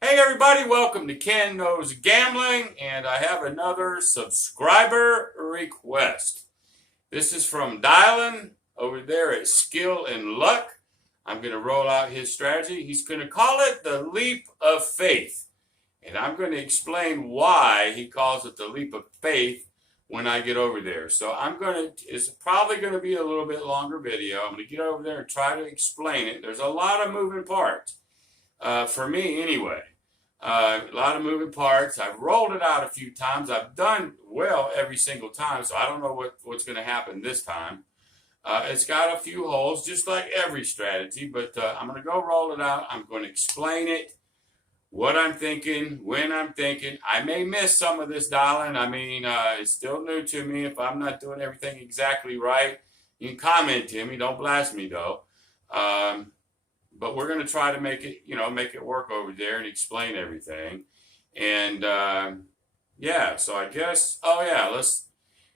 Hey everybody, welcome to Ken Knows Gambling, and I have another subscriber request. This is from Dylan over there at Skill and Luck. I'm going to roll out his strategy. He's going to call it the leap of faith, and I'm going to explain why he calls it the leap of faith when I get over there. So it's probably going to be a little bit longer video. I'm going to get over there and try to explain it. There's a lot of moving parts, for me anyway. A lot of moving parts. I've rolled it out a few times. I've done well every single time, so I don't know what's going to happen this time. It's got a few holes, just like every strategy, but I'm going to go roll it out. I'm going to explain it, what I'm thinking, when I'm thinking. I may miss some of this dialing. I mean, it's still new to me. If I'm not doing everything exactly right, you can comment to me. Don't blast me, though. But we're going to try to make it work over there and explain everything. And yeah, so I guess, oh yeah,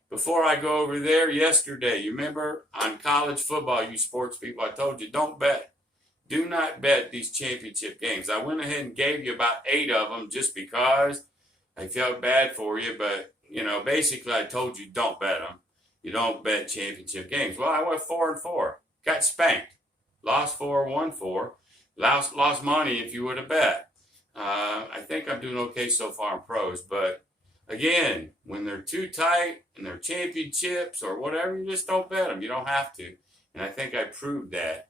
before I go over there, yesterday, you remember on college football, you sports people, I told you, do not bet these championship games. I went ahead and gave you about 8 of them just because I felt bad for you, but, basically I told you don't bet them. You don't bet championship games. Well, I went 4-4, got spanked. Lost 4, won 4. Lost money if you would have bet. I think I'm doing okay so far in pros, but again, when they're too tight and they're championships or whatever, you just don't bet them. You don't have to. And I think I proved that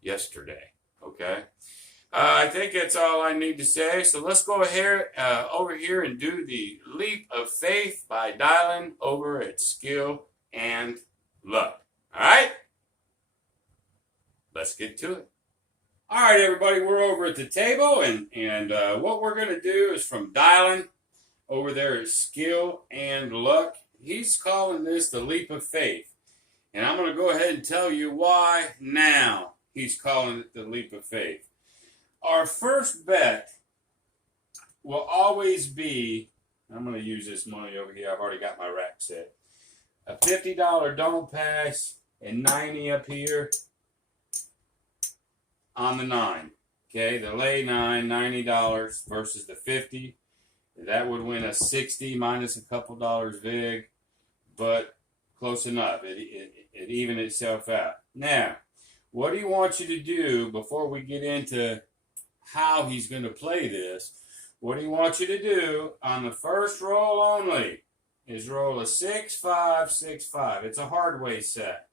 yesterday. Okay. I think that's all I need to say. So let's go ahead over here and do the leap of faith by dialing over at Skill and Luck. All right. Let's get to it. All right, everybody, we're over at the table, and what we're going to do is from dialing over there at Skill and Luck. He's calling this the leap of faith, and I'm going to go ahead and tell you why now he's calling it the leap of faith. Our first bet will always be, I'm going to use this money over here. I've already got my rack set. A $50 don't pass and 90 up here on the 9. Okay, the lay 9, $90 versus the 50. That would win a 60 minus a couple dollars vig, but close enough. It evened itself out. Now, what do you want you to do before we get into how he's going to play this? What do you want you to do on the first roll only is roll a 6-5, 6-5. It's a hard way set.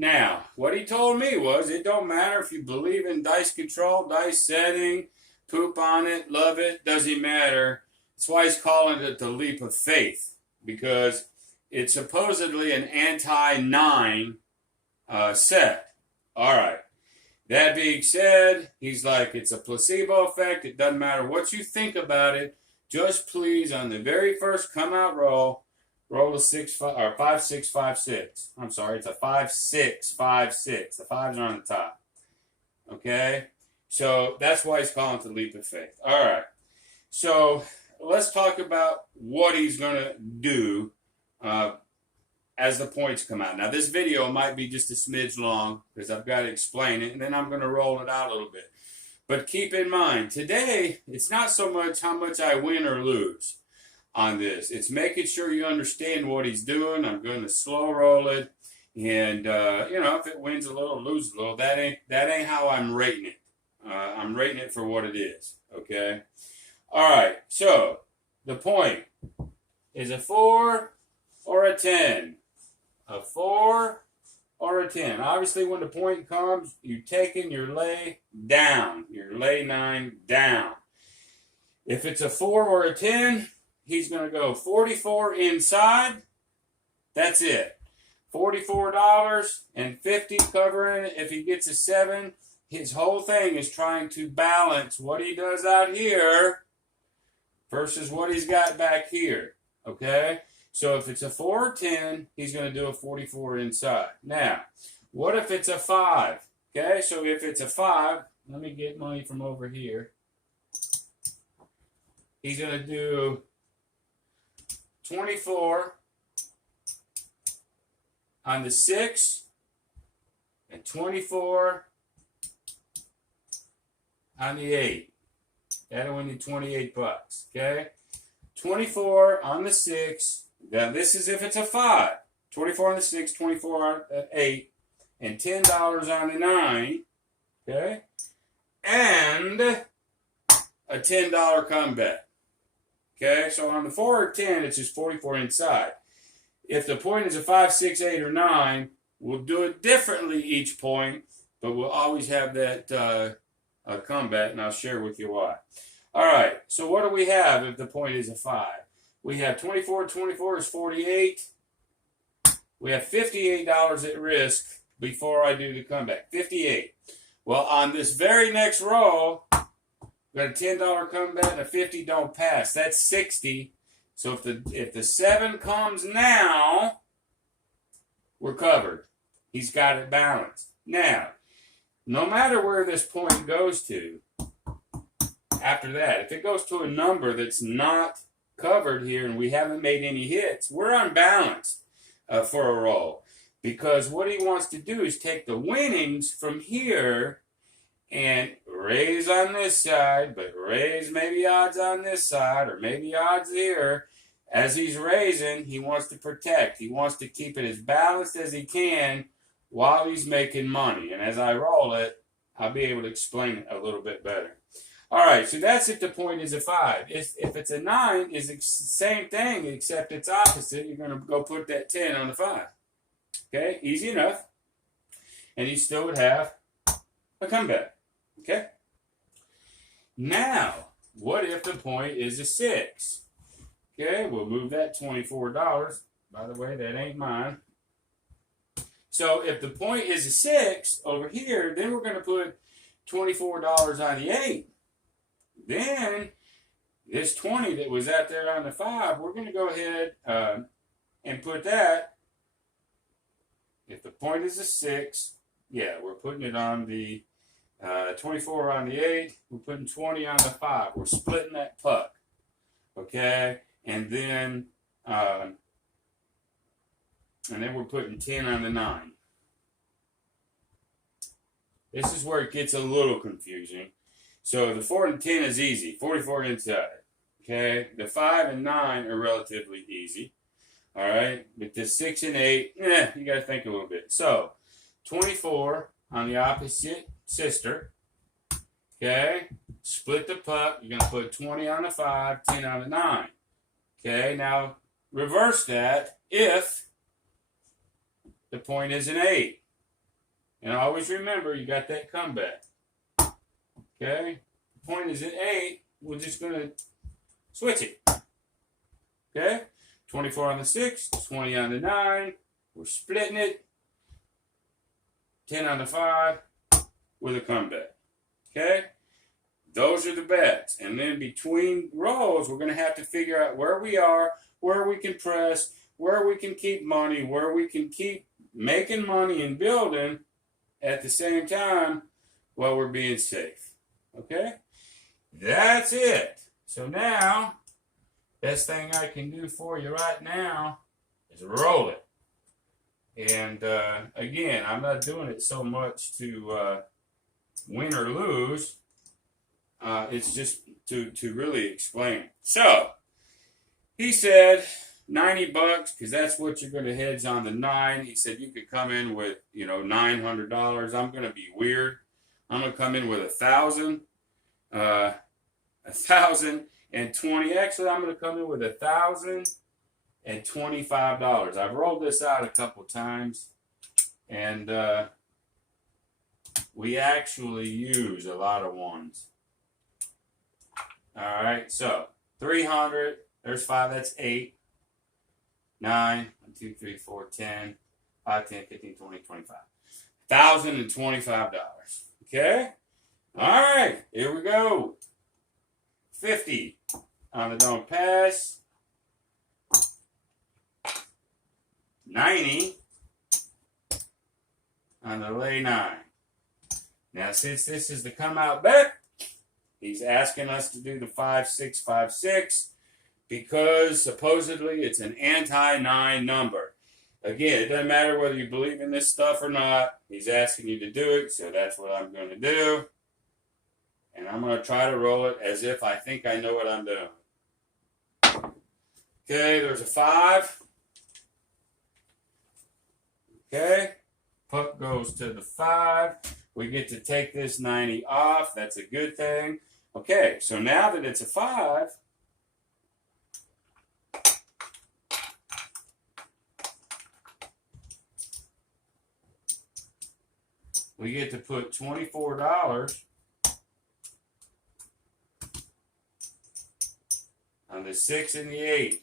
Now, what he told me was it don't matter if you believe in dice control, dice setting, poop on it, love it, doesn't matter. That's why he's calling it the leap of faith, because it's supposedly an anti-9 set. All right. That being said, he's like, it's a placebo effect. It doesn't matter what you think about it. Just please, on the very first come out roll a 6-5 or 5-6-5-6. I'm sorry, it's a 5-6-5-6. The 5s are on the top. Okay, so that's why he's calling it the leap of faith. All right, so let's talk about what he's gonna do as the points come out. Now, this video might be just a smidge long because I've got to explain it, and then I'm gonna roll it out a little bit. But keep in mind, today it's not so much how much I win or lose on this. It's making sure you understand what he's doing. I'm going to slow roll it, and if it wins a little, loses a little, that ain't how I'm rating it. I'm rating it for what it is. Okay. All right. So the point is a 4 or a 10. A 4 or a 10. Obviously, when the point comes, you're taking your lay down. Your lay 9 down. If it's a 4 or a 10, he's going to go 44 inside. That's it. $44 and 50 covering it. If he gets a 7, his whole thing is trying to balance what he does out here versus what he's got back here. Okay? So if it's a 4 or 10, he's going to do a 44 inside. Now, what if it's a 5? Okay? So if it's a 5, let me get money from over here. He's going to do 24 on the 6 and 24 on the 8. That'll win you 28 bucks. Okay? 24 on the 6. Now this is if it's a 5. 24 on the 6, 24 on the 8, and $10 on the 9. Okay? And a $10 comeback. Okay? So on the 4 or 10, it's just 44 inside. If the point is a 5, 6, 8, or 9, we'll do it differently each point, but we'll always have that comeback, and I'll share with you why. All right, so what do we have if the point is a 5? We have 24 is 48. We have $58 at risk before I do the comeback. 58. Well, on this very next row, we got a $10 comeback and a 50 don't pass. That's 60. So if the 7 comes now, we're covered. He's got it balanced. Now, no matter where this point goes to, after that, if it goes to a number that's not covered here and we haven't made any hits, we're unbalanced for a roll. Because what he wants to do is take the winnings from here and raise on this side, but raise maybe odds on this side or maybe odds here. As he's raising, he wants to protect. He wants to keep it as balanced as he can while he's making money. And as I roll it, I'll be able to explain it a little bit better. All right, so that's if the point is a 5. If it's a 9, it's the same thing, except it's opposite. You're going to go put that 10 on the 5. Okay, easy enough. And you still would have a comeback. Okay? Now, what if the point is a 6? Okay, we'll move that $24. By the way, that ain't mine. So if the point is a 6 over here, then we're going to put $24 on the 8. Then this 20 that was out there on the 5, we're going to go ahead and put that. If the point is a 6, yeah, we're putting it on the 24 on the 8. We're putting 20 on the 5. We're splitting that puck. Okay? And then we're putting 10 on the 9. This is where it gets a little confusing. So the 4 and 10 is easy. 44 inside. Okay? The 5 and 9 are relatively easy. All right? But the 6 and 8, you got to think a little bit. So 24 on the opposite sister. Okay? Split the puck. You're going to put 20 on the 5, 10 on the 9. Okay? Now reverse that if the point is an 8. And always remember, you got that comeback. Okay? The point is an 8. We're just going to switch it. Okay? 24 on the 6, 20 on the 9. We're splitting it. 10 on the 5 with a comeback. Okay? Those are the bets. And then between rows, we're going to have to figure out where we are, where we can press, where we can keep money, where we can keep making money and building at the same time while we're being safe. Okay? That's it. So now, best thing I can do for you right now is roll it. And again, I'm not doing it so much to win or lose. It's just to really explain. So, he said $90 because that's what you're going to hedge on the 9. He said you could come in with, $900. I'm going to be weird. I'm going to come in with 1,000. 1,020. Actually, I'm going to come in with $1,025. I've rolled this out a couple times, and we actually use a lot of ones. All right, so 300. There's 5. That's 8. 9, 1, 2, 3, 4, 10, 5, 10, 15, 20, 25. $1,025. Okay? All right, here we go. 50 on the don't pass. 90 on the lay 9. Now, since this is the come out bet, he's asking us to do the 5, 6, 5, 6. Because supposedly it's an anti-9 number. Again, it doesn't matter whether you believe in this stuff or not. He's asking you to do it, so that's what I'm going to do. And I'm going to try to roll it as if I think I know what I'm doing. Okay, there's a 5. Okay, puck goes to the 5. We get to take this 90 off. That's a good thing. Okay, so now that it's a 5, we get to put $24 on the 6 and the 8.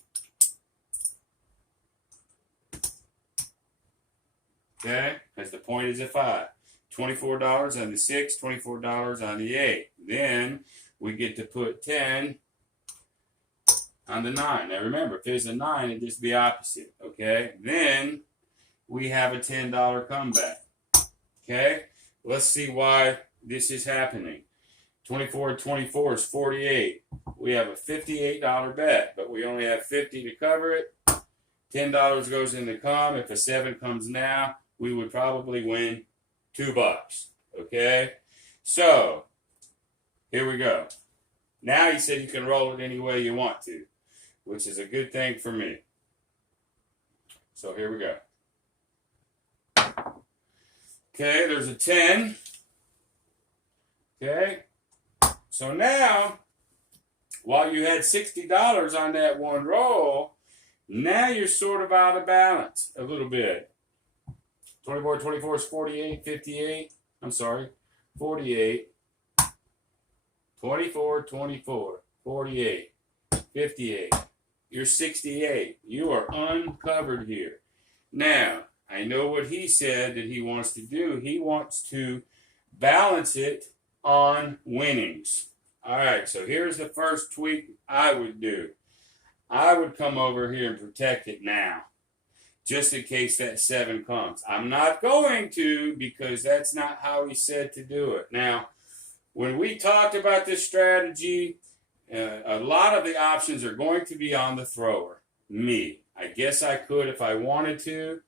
Okay, because the point is a 5. $24 on the 6, $24 on the 8. Then we get to put 10 on the 9. Now remember, if there's a 9, it'd just be opposite. Okay, then we have a $10 comeback. Okay, let's see why this is happening. 24 and 24 is 48. We have a $58 bet, but we only have 50 to cover it. $10 goes in the com. If a 7 comes now, we would probably win $2. Okay, so here we go. Now he said you can roll it any way you want to, which is a good thing for me. So here we go. Okay, there's a 10. Okay, so now, while you had $60 on that one roll, now you're sort of out of balance a little bit. 24, 24 is 48, 58. I'm sorry, 48. 24, 24, 48, 58. You're 68. You are uncovered here. Now, I know what he said that he wants to do. He wants to balance it on winnings. All right, so here's the first tweak I would do. I would come over here and protect it now, just in case that 7 comes. I'm not going to, because that's not how he said to do it. Now, when we talked about this strategy, a lot of the options are going to be on the thrower. Me. I guess I could if I wanted to.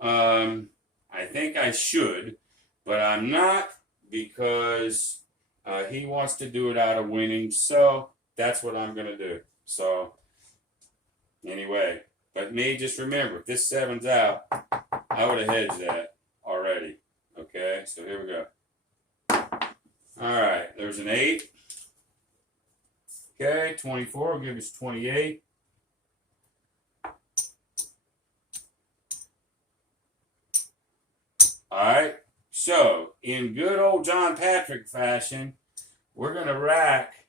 I think I should, but I'm not, because he wants to do it out of winning. So that's what I'm going to do. So anyway, but me, just remember, if this 7's out, I would have hedged that already. Okay, so here we go. All right, there's an 8. Okay, 24 will give us 28. All right, so in good old John Patrick fashion, we're going to rack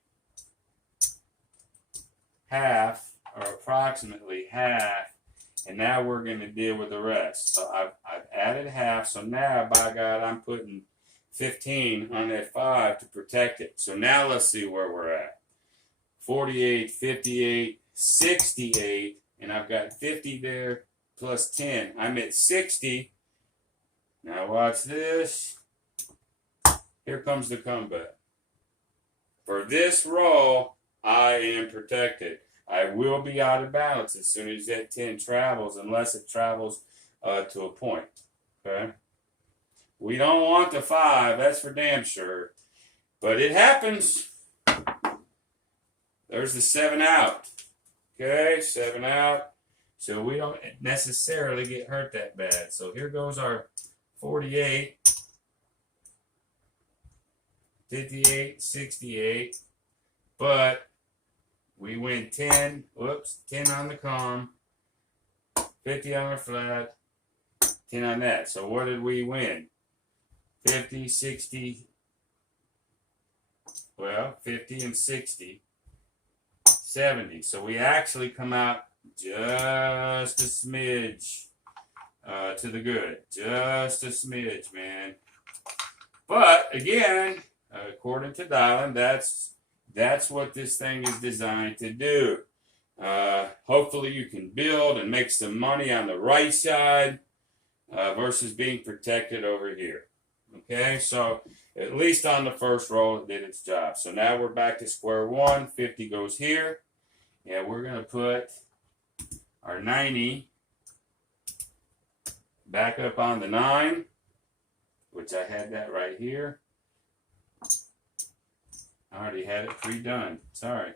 half, or approximately half, and now we're going to deal with the rest. So I've added half, so now, by God, I'm putting 15 on that 5 to protect it. So now let's see where we're at. 48, 58, 68, and I've got 50 there plus 10. I'm at 60. Now watch this. Here comes the comeback. For this roll, I am protected. I will be out of balance as soon as that 10 travels, unless it travels to a point. Okay? We don't want the 5, that's for damn sure. But it happens. There's the 7 out. Okay, 7 out. So we don't necessarily get hurt that bad. So here goes our 48, 58, 68. But we win 10. Whoops, 10 on the com, 50 on the flat, 10 on that. So what did we win? 50, 60. Well, 50 and 60. 70. So we actually come out just a smidge to the good. Just a smidge, man. But again, according to Dylan, that's what this thing is designed to do. Hopefully you can build and make some money on the right side versus being protected over here. Okay, so at least on the first roll, it did its job. So now we're back to square one. 50 goes here. Yeah, we're going to put our 90 back up on the 9, which I had that right here. I already had it pre-done. Sorry.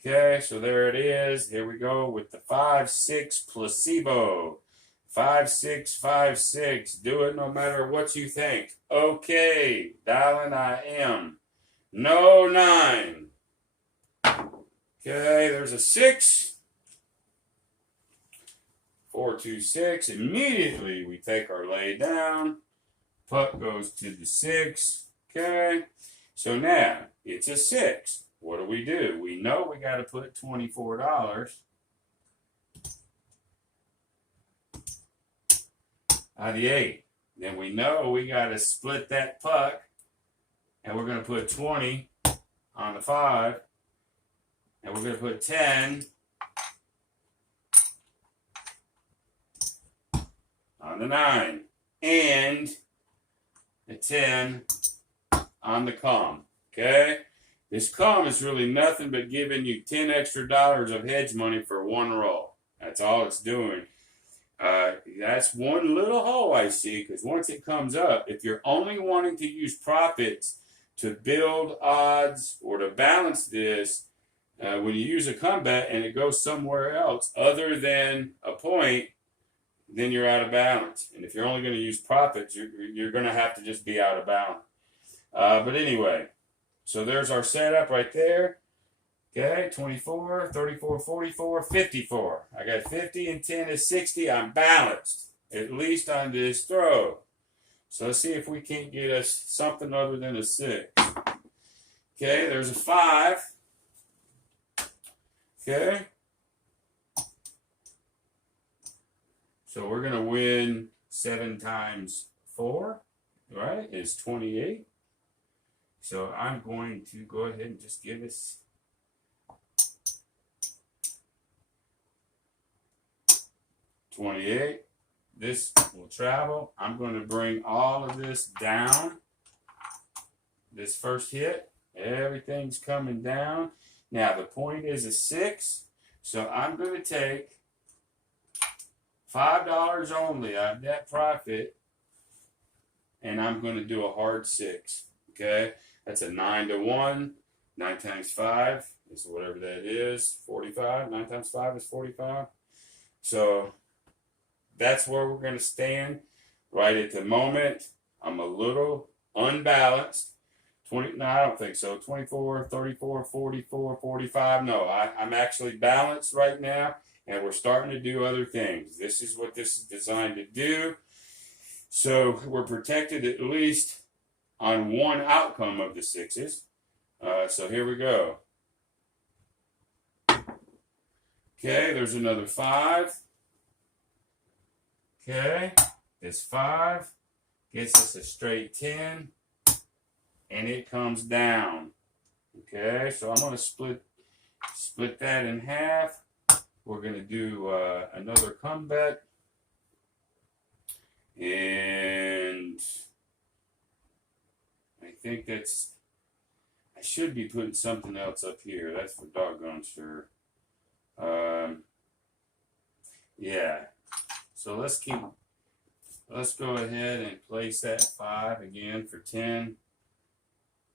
Okay, so there it is. Here we go with the 5-6 placebo. 5-6-5-6. Do it no matter what you think. Okay, dialing I am. No 9. Okay, there's a 6. 4-2-6. Immediately we take our lay down. Puck goes to the 6. Okay, so now it's a 6. What do? We know we got to put $24 out of the 8. Then we know we got to split that puck, and we're going to put 20 on the 5, and we're going to put 10 on the 9, and the 10 on the com. Okay? This com is really nothing but giving you $10 extra of hedge money for one roll. That's all it's doing. That's one little hole I see, because once it comes up, if you're only wanting to use profits to build odds or to balance this, when you use a comeback and it goes somewhere else other than a point, then you're out of balance. And if you're only going to use profits, you're going to have to just be out of balance. But anyway, so there's our setup right there. Okay, 24, 34, 44, 54. I got 50 and 10 is 60. I'm balanced, at least on this throw. So let's see if we can't get us something other than a 6. Okay, there's a 5. Okay. So we're going to win 7 times 4, right, is 28. So I'm going to go ahead and just give us 28. This will travel. I'm going to bring all of this down. This first hit, everything's coming down. Now the point is a 6. So I'm going to take $5 only out of that profit, and I'm going to do a hard 6. Okay, that's a 9 to 1. 9 times 5 is whatever that is, 45. 9 times 5 is 45. So that's where we're going to stand right at the moment. I'm a little unbalanced. 20, no, I don't think so. 24, 34, 44, 45. No, I'm actually balanced right now, and we're starting to do other things. This is what this is designed to do. So we're protected at least on one outcome of the 6s. So here we go. Okay, there's another 5. Okay, this 5 gets us a straight 10, and it comes down. Okay, so I'm going to split that in half. We're going to do another comeback, and I think that's, I should be putting something else up here. That's for doggone sure. Yeah. So let's go ahead and place that 5 again for 10.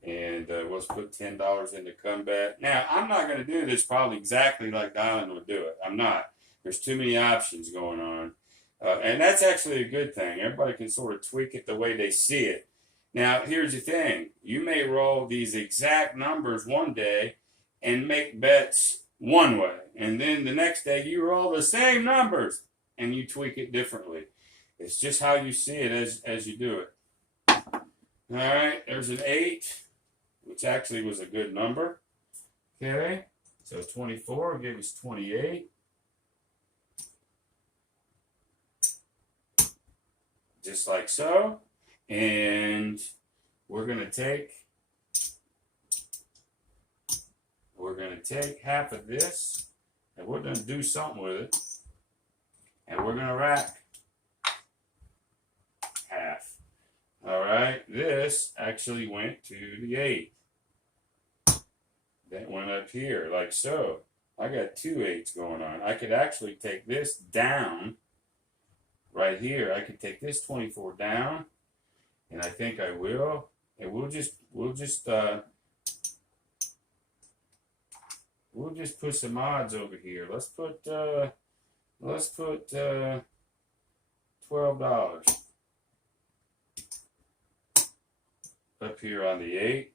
And let's put $10 into comeback. Now, I'm not going to do this probably exactly like Dialing would do it. I'm not. There's too many options going on. And that's actually a good thing. Everybody can sort of tweak it the way they see it. Now, here's the thing. You may roll these exact numbers one day and make bets one way. And then the next day you roll the same numbers and you tweak it differently. It's just how you see it as you do it. All right, there's an 8, which actually was a good number. Okay, so 24 will give us 28. Just like so. And we're going to take half of this, and we're going to do something with it. And we're going to rack half. All right, this actually went to the 8. That went up here, like so. I got 2 8s going on. I could actually take this down right here. I could take this 24 down, and I think I will. And we'll just we'll just put some odds over here. Let's put $12 up here on the 8,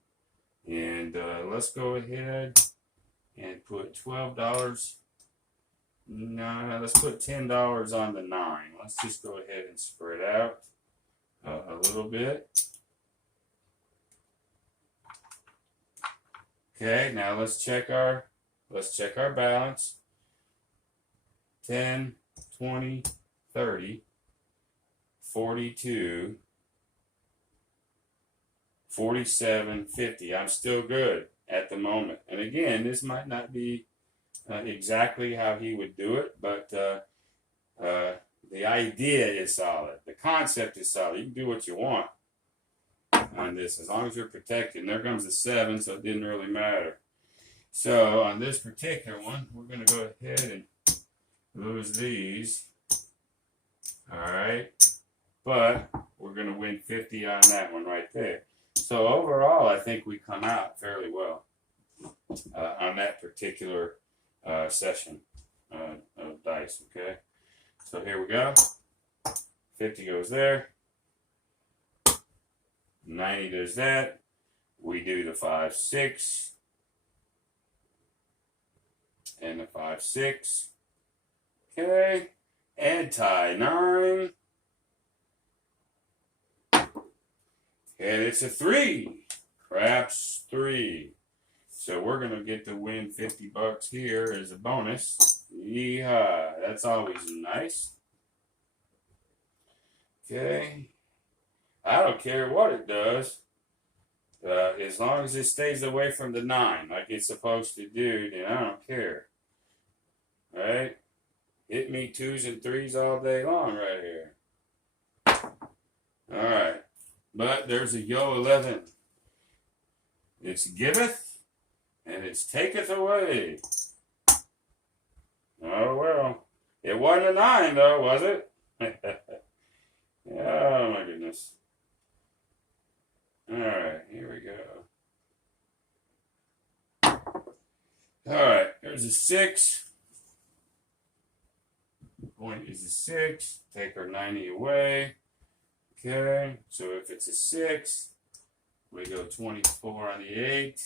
and let's go ahead and put $12. No, let's put $10 on the 9. Let's just go ahead and spread out a little bit. Okay, now let's check our balance. 10, 20, 30, 42, 47, 50. I'm still good at the moment. And again, this might not be exactly how he would do it, but the idea is solid. The concept is solid. You can do what you want on this as long as you're protected. And there comes the 7, so it didn't really matter. So on this particular one, we're going to go ahead and lose these. All right. But we're going to win 50 on that one right there. So overall, I think we come out fairly well on that particular session of dice. Okay. So here we go. 50 goes there. 90 does that. We do the 5, 6. And the 5, 6. Okay. And tie 9. And it's a 3. Craps 3. So we're going to get to win $50 here as a bonus. Yeehaw. That's always nice. Okay. I don't care what it does. As long as it stays away from the 9 like it's supposed to do, then I don't care. Right? Hit me 2s and 3s all day long right here. Alright. But there's a yo 11. It's giveth and it's taketh away. Oh well. It wasn't a 9 though, was it? Oh my goodness. Alright, here we go. Alright, there's a 6. Point is a 6. Take our 90 away. Okay, so if it's a 6, we go 24 on the 8.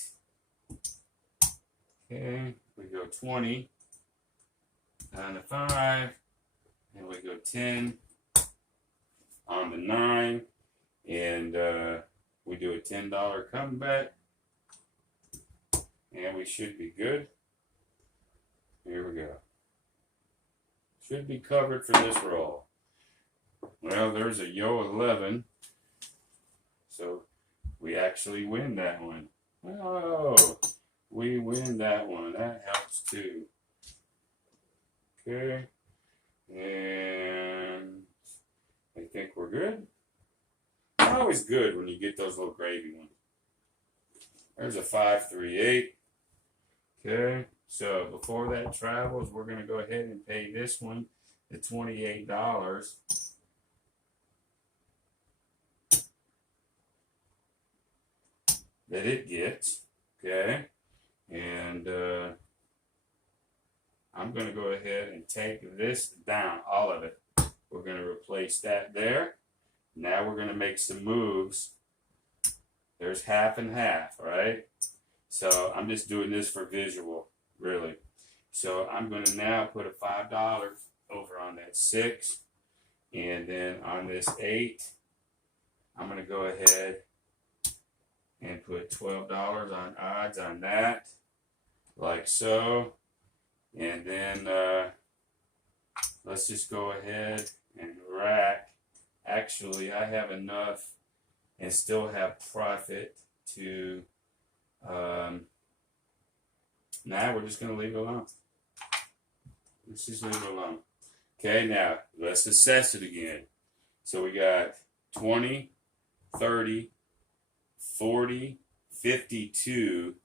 Okay, we go 20 on the 5. And we go 10 on the 9. And we do a $10 comeback. And we should be good. Here we go. Should be covered for this roll. Well, there's a yo 11. So we actually win that one. Oh, we win that one. That helps too. Okay. And I think we're good. It's always good when you get those little gravy ones. There's a 5, 3, 8. Okay. So before that travels, we're going to go ahead and pay this one the $28 that it gets. Okay. And I'm going to go ahead and take this down, all of it. We're going to replace that there. Now we're going to make some moves. There's half and half, right? So I'm just doing this for visual, really. So I'm going to now put a $5 over on that 6. And then on this 8, I'm going to go ahead and put $12 on odds on that, like so. And then let's just go ahead and rack. Actually, I have enough and still have profit to, now we're just going to leave it alone. Let's just leave it alone. Okay, now let's assess it again. So we got 20, 30, 40, 52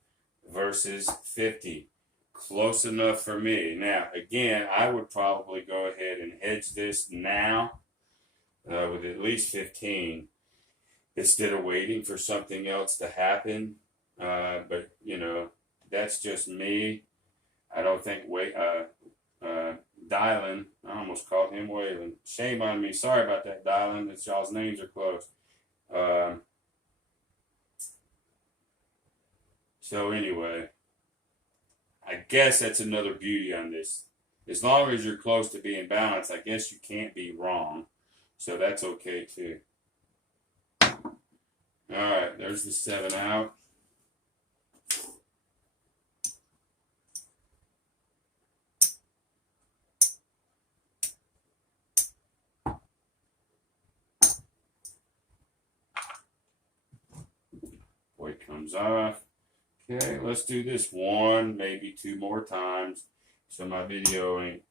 versus 50. Close enough for me. Now, again, I would probably go ahead and hedge this now with at least 15 instead of waiting for something else to happen. But, you know, that's just me. I don't think Dylan, I almost called him Waylon. Shame on me. Sorry about that, Dylan. It's y'all's names are close. So anyway, I guess that's another beauty on this. As long as you're close to being balanced, I guess you can't be wrong. So that's okay too. Alright, there's the 7 out. Weight comes off. Okay, let's do this 1, maybe 2 more times. So my video ain't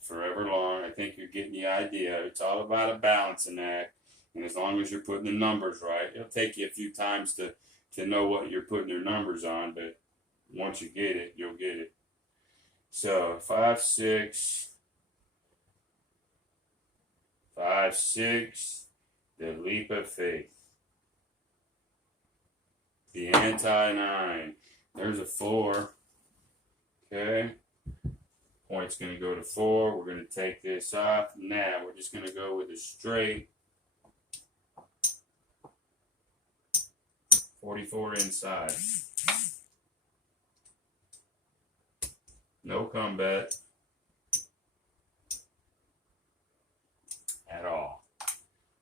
forever long. I think you're getting the idea. It's all about a balancing act. And as long as you're putting the numbers right, it'll take you a few times to know what you're putting your numbers on, but once you get it, you'll get it. So 5, 6, 5, 6, the leap of faith. The anti-9. There's a 4. Okay. Point's going to go to 4. We're going to take this off. Now we're just going to go with a straight 44 inside. No comeback at all.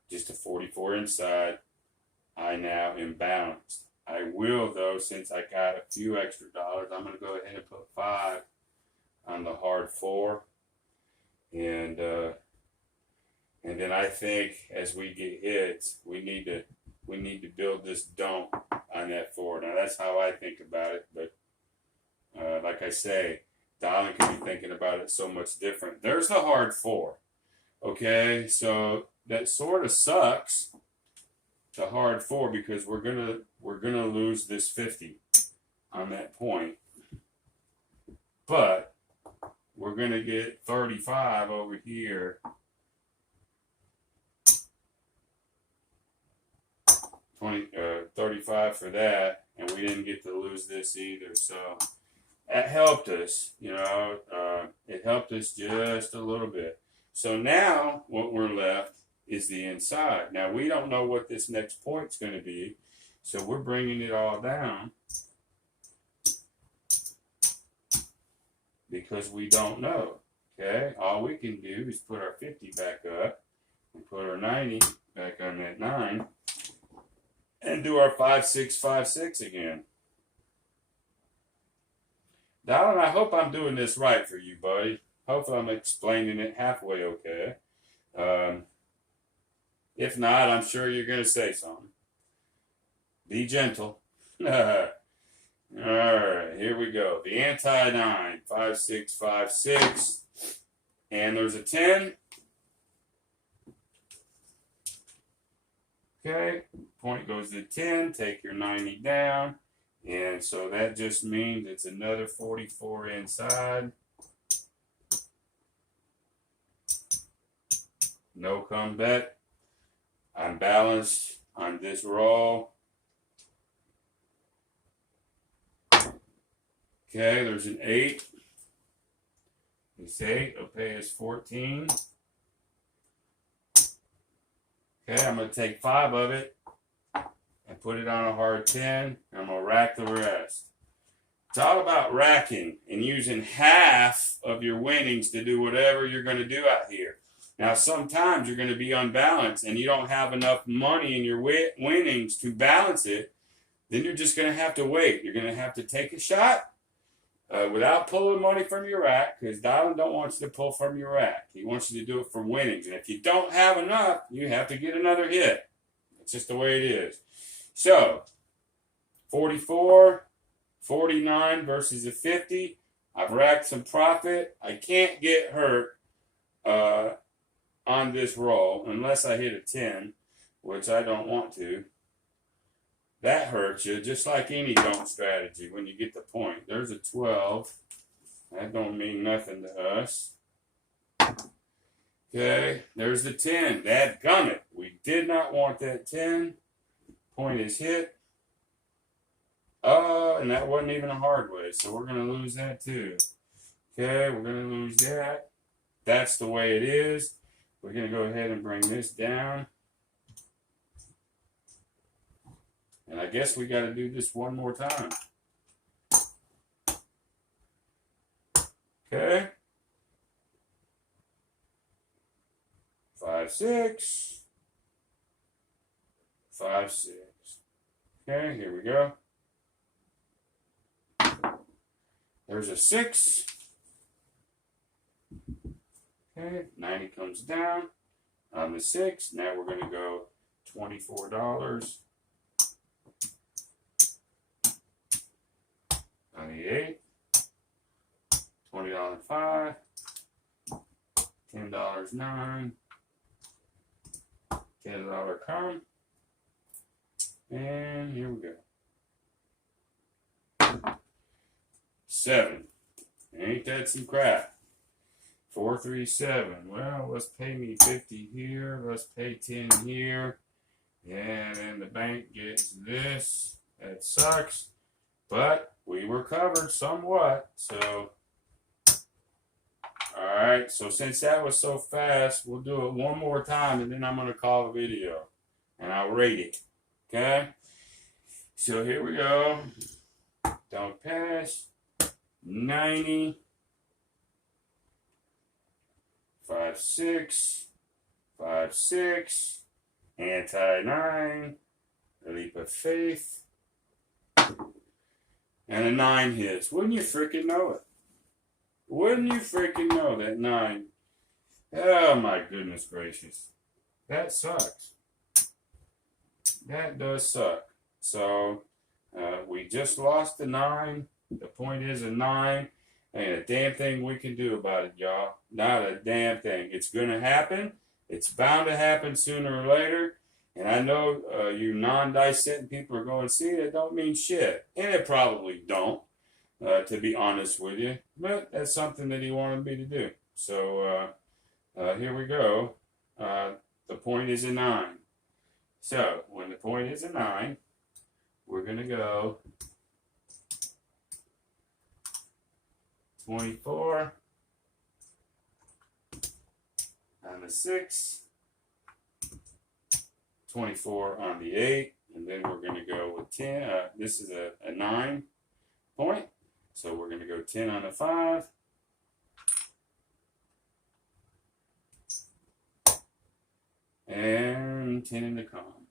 Just a 44 inside. I now am balanced. I will, though, since I got a few extra dollars, I'm going to go ahead and put 5 on the hard 4. And then I think as we get hits, we need to build this dump on that 4. Now, that's how I think about it. But like I say, Dylan could be thinking about it so much different. There's the hard 4. Okay, so that sort of sucks, the hard 4, because we're gonna lose this 50 on that point. But we're gonna get 35 over here. 35 for that, and we didn't get to lose this either. So that helped us, it helped us just a little bit. So now what we're left is the inside. Now we don't know what this next point's going to be, so we're bringing it all down because we don't know. Okay, all we can do is put our 50 back up and put our 90 back on that 9 and do our 5, 6, 5, 6 again. Dylan, I hope I'm doing this right for you, buddy. Hopefully I'm explaining it halfway okay. If not, I'm sure you're going to say something. Be gentle. All right, here we go. The anti-9, 5, 6, 5, 6. And there's a 10. Okay, point goes to 10. Take your 90 down. And so that just means it's another 44 inside. No comeback. I'm balanced on this roll. Okay, there's an 8. This 8 will pay us 14. Okay, I'm going to take 5 of it and put it on a hard 10. I'm going to rack the rest. It's all about racking and using half of your winnings to do whatever you're going to do out here. Now, sometimes you're going to be unbalanced and you don't have enough money in your winnings to balance it. Then you're just going to have to wait. You're going to have to take a shot without pulling money from your rack, because Dylan don't want you to pull from your rack. He wants you to do it for winnings. And if you don't have enough, you have to get another hit. It's just the way it is. So, 44, 49 versus a 50. I've racked some profit. I can't get hurt on this roll unless I hit a 10, which I don't want to. That hurts you, just like any don't strategy when you get the point. There's a 12. That don't mean nothing to us. Okay, there's the 10. Dadgummit. We did not want that 10. Point is hit. And that wasn't even a hard way, so we're going to lose that too. Okay, we're going to lose that. That's the way it is. We're going to go ahead and bring this down. And I guess we got to do this one more time. Okay. 5, 6. 5, 6. Okay, here we go. There's a 6. Okay, 90 comes down on the 6. Now we're going to go $24 on the 8. $20 5. $10 9. $10 come. And here we go. 7. Ain't that some crap? 437. Well, let's pay me 50 here. Let's pay 10 here. And then the bank gets this. That sucks. But we were covered somewhat. So, alright. So since that was so fast, we'll do it one more time. And then I'm going to call the video. And I'll rate it. Okay? So here we go. Don't pass. 90. 5, 6. 5, 6. Anti 9. A leap of faith. And a 9 hits. Wouldn't you freaking know it? Wouldn't you freaking know that 9? Oh my goodness gracious. That sucks. That does suck. So, we just lost the 9. The point is a 9. Ain't a damn thing we can do about it, y'all. Not a damn thing. It's going to happen. It's bound to happen sooner or later. And I know you non-dissecting people are going, see, that don't mean shit. And it probably don't, to be honest with you. But that's something that he wanted me to do. So, here we go. The point is a 9. So, when the point is a 9, we're going to go 24 on the 6, 24 on the 8, and then we're going to go with 10. This is a 9 point, so we're going to go 10 on the 5. And 10 in the com.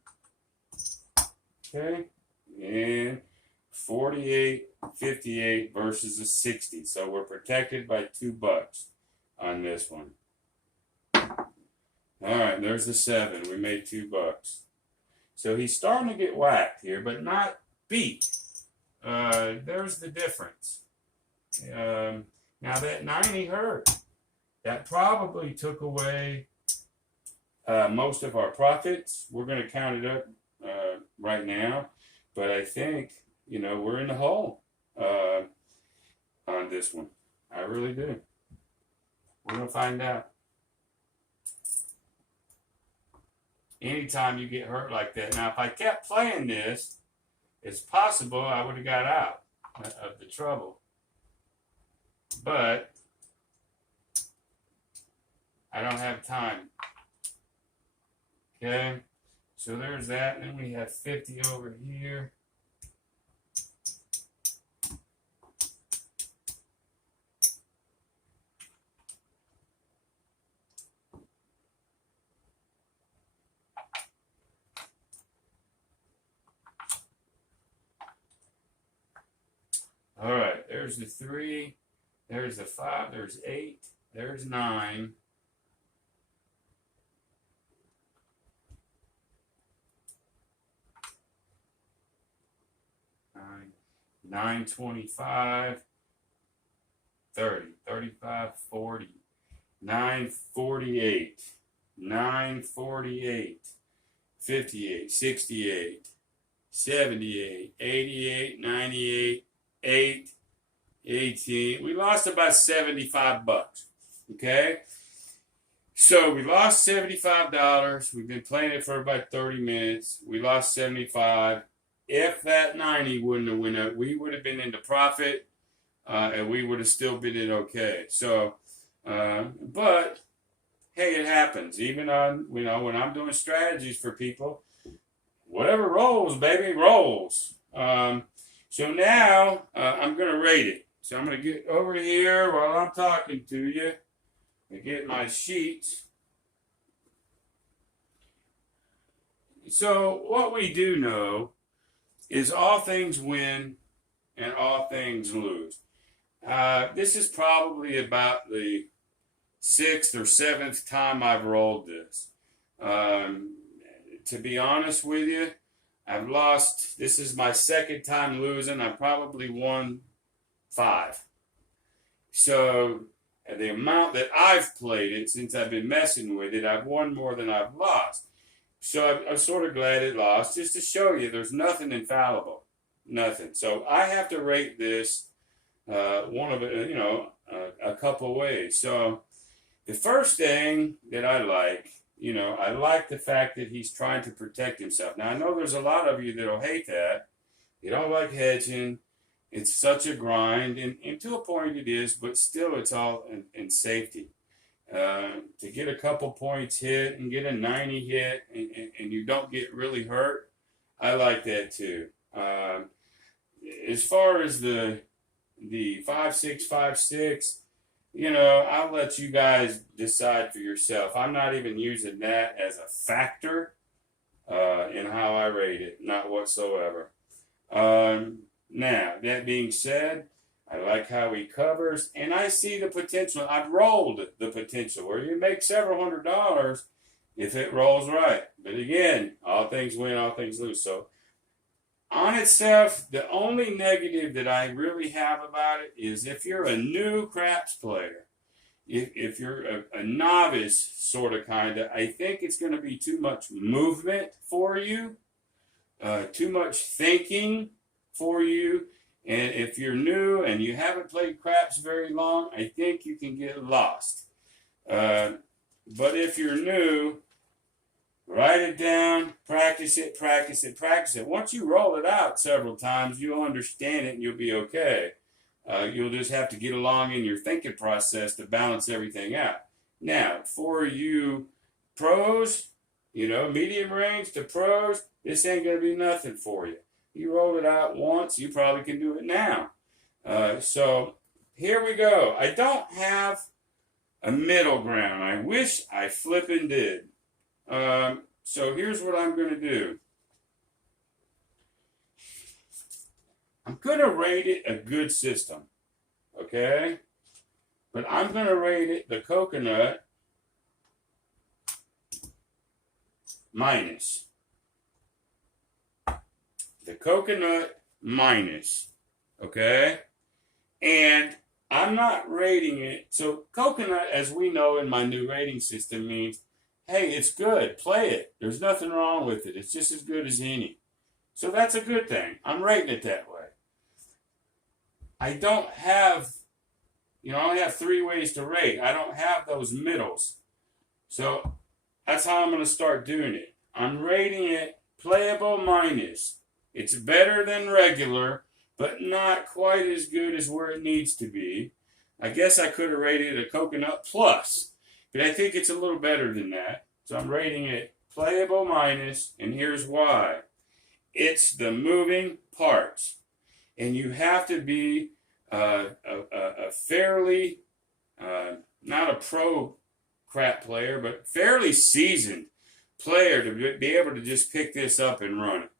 Okay. And 48, 58 versus a 60. So we're protected by $2 on this one. Alright, there's the 7. We made $2. So he's starting to get whacked here, but not beat. There's the difference. Now that 90 hurt. That probably took away most of our profits. We're going to count it up right now, but I think, you know, we're in the hole on this one. I really do. We're going to find out. Anytime you get hurt like that. Now, if I kept playing this, it's possible I would have got out of the trouble. But I don't have time. Okay, so there's that, and then we have 50 over here. All right, there's the 3, there's the 5, there's 8, there's 9. 9, 25, 30, 35, 40, 9, 48, 9, 48, 58, 68, 78, 88, 98, 8, 18. We lost about $75. Okay? So we lost $75. We've been playing it for about 30 minutes. We lost 75. If that 90 wouldn't have went up, we would have been into profit. and we would have still been in okay. So, but hey, it happens. Even on, when I'm doing strategies for people, whatever rolls, baby, rolls. So now I'm going to rate it. So I'm going to get over here while I'm talking to you and get my sheets. So what we do know is all things win and all things lose. This is probably about the 6th or 7th time I've rolled this. To be honest with you, I've lost, this is my 2nd time losing. I probably won 5. So the amount that I've played it since I've been messing with it, I've won more than I've lost. So I'm sort of glad it lost, just to show you there's nothing infallible. Nothing. So I have to rate this one of it, a couple ways. So the first thing that I like, I like the fact that he's trying to protect himself. Now, I know there's a lot of you that'll hate that. You don't like hedging. It's such a grind, and to a point it is, but still it's all in safety. To get a couple points hit and get a 90 hit and you don't get really hurt, I like that too. As far as the 5-6-5-6, I'll let you guys decide for yourself. I'm not even using that as a factor in how I rate it, not whatsoever. Now, that being said, I like how he covers, and I see the potential. I've rolled the potential where you make several $100s if it rolls right. But again, all things win, all things lose. So on itself, the only negative that I really have about it is if you're a new craps player, if you're a novice sort of kind of, I think it's going to be too much movement for you, too much thinking for you. And if you're new and you haven't played craps very long, I think you can get lost. But if you're new, write it down, practice it, practice it, practice it. Once you roll it out several times, you'll understand it and you'll be okay. You'll just have to get along in your thinking process to balance everything out. Now, for you pros, medium range to pros, this ain't going to be nothing for you. You rolled it out once, you probably can do it now. So here we go. I don't have a middle ground. I wish I flippin' did. So here's what I'm going to do. I'm going to rate it a good system. Okay? But I'm going to rate it the coconut minus. The coconut minus, okay? And I'm not rating it. So coconut, as we know in my new rating system, means, hey, it's good. Play it. There's nothing wrong with it. It's just as good as any. So that's a good thing. I'm rating it that way. I don't have, I only have 3 ways to rate. I don't have those middles. So that's how I'm going to start doing it. I'm rating it playable minus. It's better than regular, but not quite as good as where it needs to be. I guess I could have rated it a coconut plus, but I think it's a little better than that. So I'm rating it playable minus, and here's why. It's the moving parts. And you have to be a fairly, not a pro crap player, but fairly seasoned player to be able to just pick this up and run it.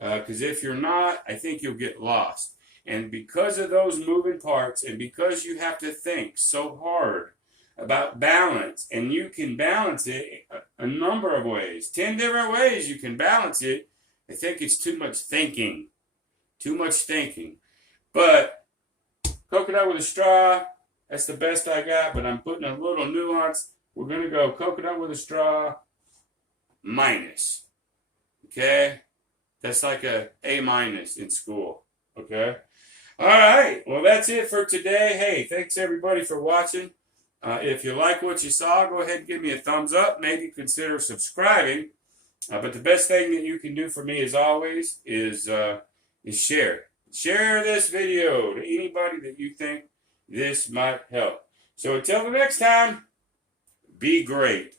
Because if you're not, I think you'll get lost. And because of those moving parts, and because you have to think so hard about balance, and you can balance it a number of ways, 10 different ways you can balance it, I think it's too much thinking. Too much thinking. But coconut with a straw, that's the best I got, but I'm putting a little nuance. We're going to go coconut with a straw minus. Okay? That's like a A- in school, okay? All right, well, that's it for today. Hey, thanks everybody for watching. If you like what you saw, go ahead and give me a thumbs up. Maybe consider subscribing. But the best thing that you can do for me, as always, is share it. Share this video to anybody that you think this might help. So until the next time, be great.